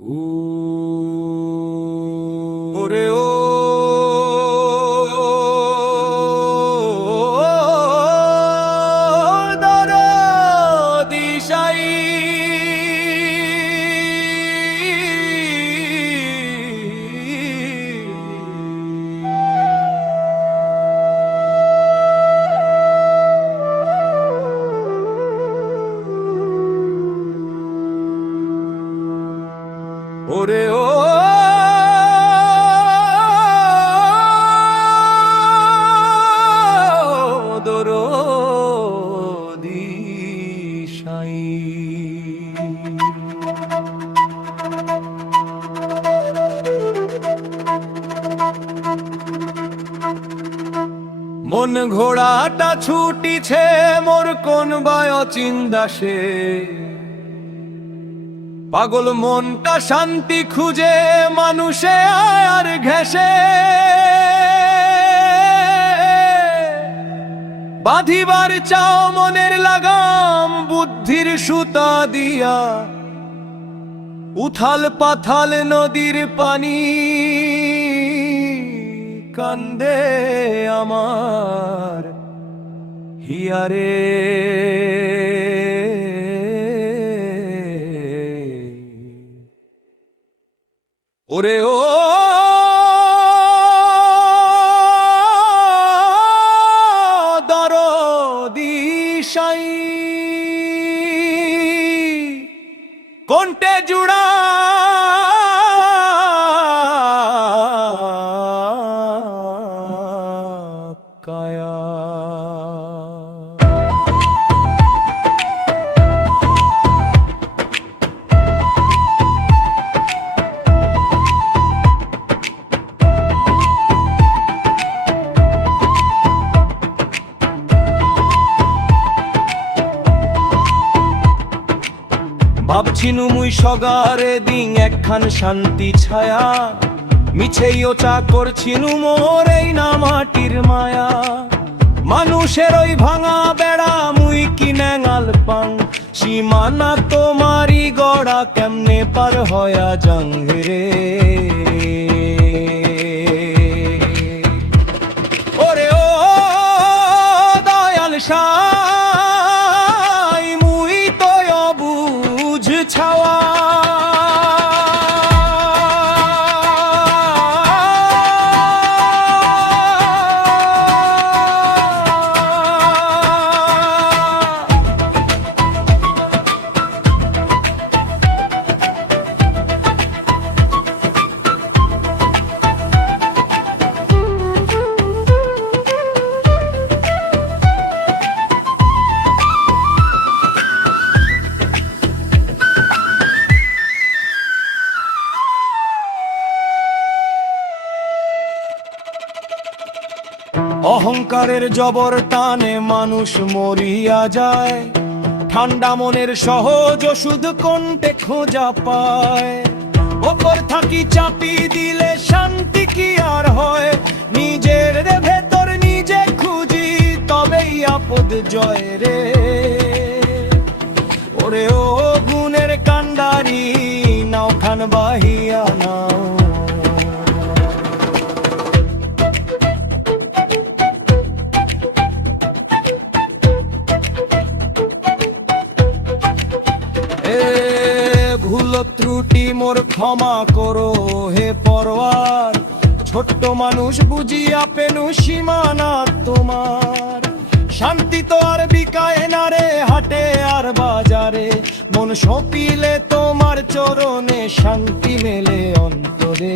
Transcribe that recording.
ওরে ও দরদিশাই ওরে ও দরদিশাই মন ঘোড়াটা ছুটিছে মোর কোন অচিন্দাসে পাগল মনটা শান্তি খুঁজে মানুষে আর ঘেঁষে বাঁধিবার চাও মনের লাগাম বুদ্ধির সুতা দিয়া উথাল পাথাল নদীর পানি কান্দে আমার হিয়ারে ওরে ও দরদিশাই কোনটে জুড়া কায়া ভাবছিনু মুই সগারে দিন একখান শান্তি ছায়া মিছেই ওচা করছিনু মোর এই না মাটির মায়া মানুষের ওই ভাঙা বেড়া মুই কি ন্যাঙাল পাং সীমানা তোমারি গড়া কেমনে পার হয়া জাঙ্গরে ওরে ও দয়াল সাই মুই তো অবুঝ ছাওয়া অহংকারের জবর টানে মানুষ মরিয়া যায় ঠান্ডা মনের সহজ ওষুধ কোনটে খোঁজা পায় ওপর থাকি চাপি দিলে শান্তি কি আর হয় নিজের ভেতর নিজে খুঁজি তবেই আপদ জয় রে ওরে ও গুণের কান্ডারি নাও খান বাহিয়া নাও ভুল ত্রুটি মোর ক্ষমা করো হে পরওয়ার ছোট্ট মানুষ বুঝিয়া পেনু সীমানা তোমার শান্তি তো আর বিকায় না রে হাটে আর বাজারে মন সপিলে তোমার চরণে শান্তি মেলে অন্তরে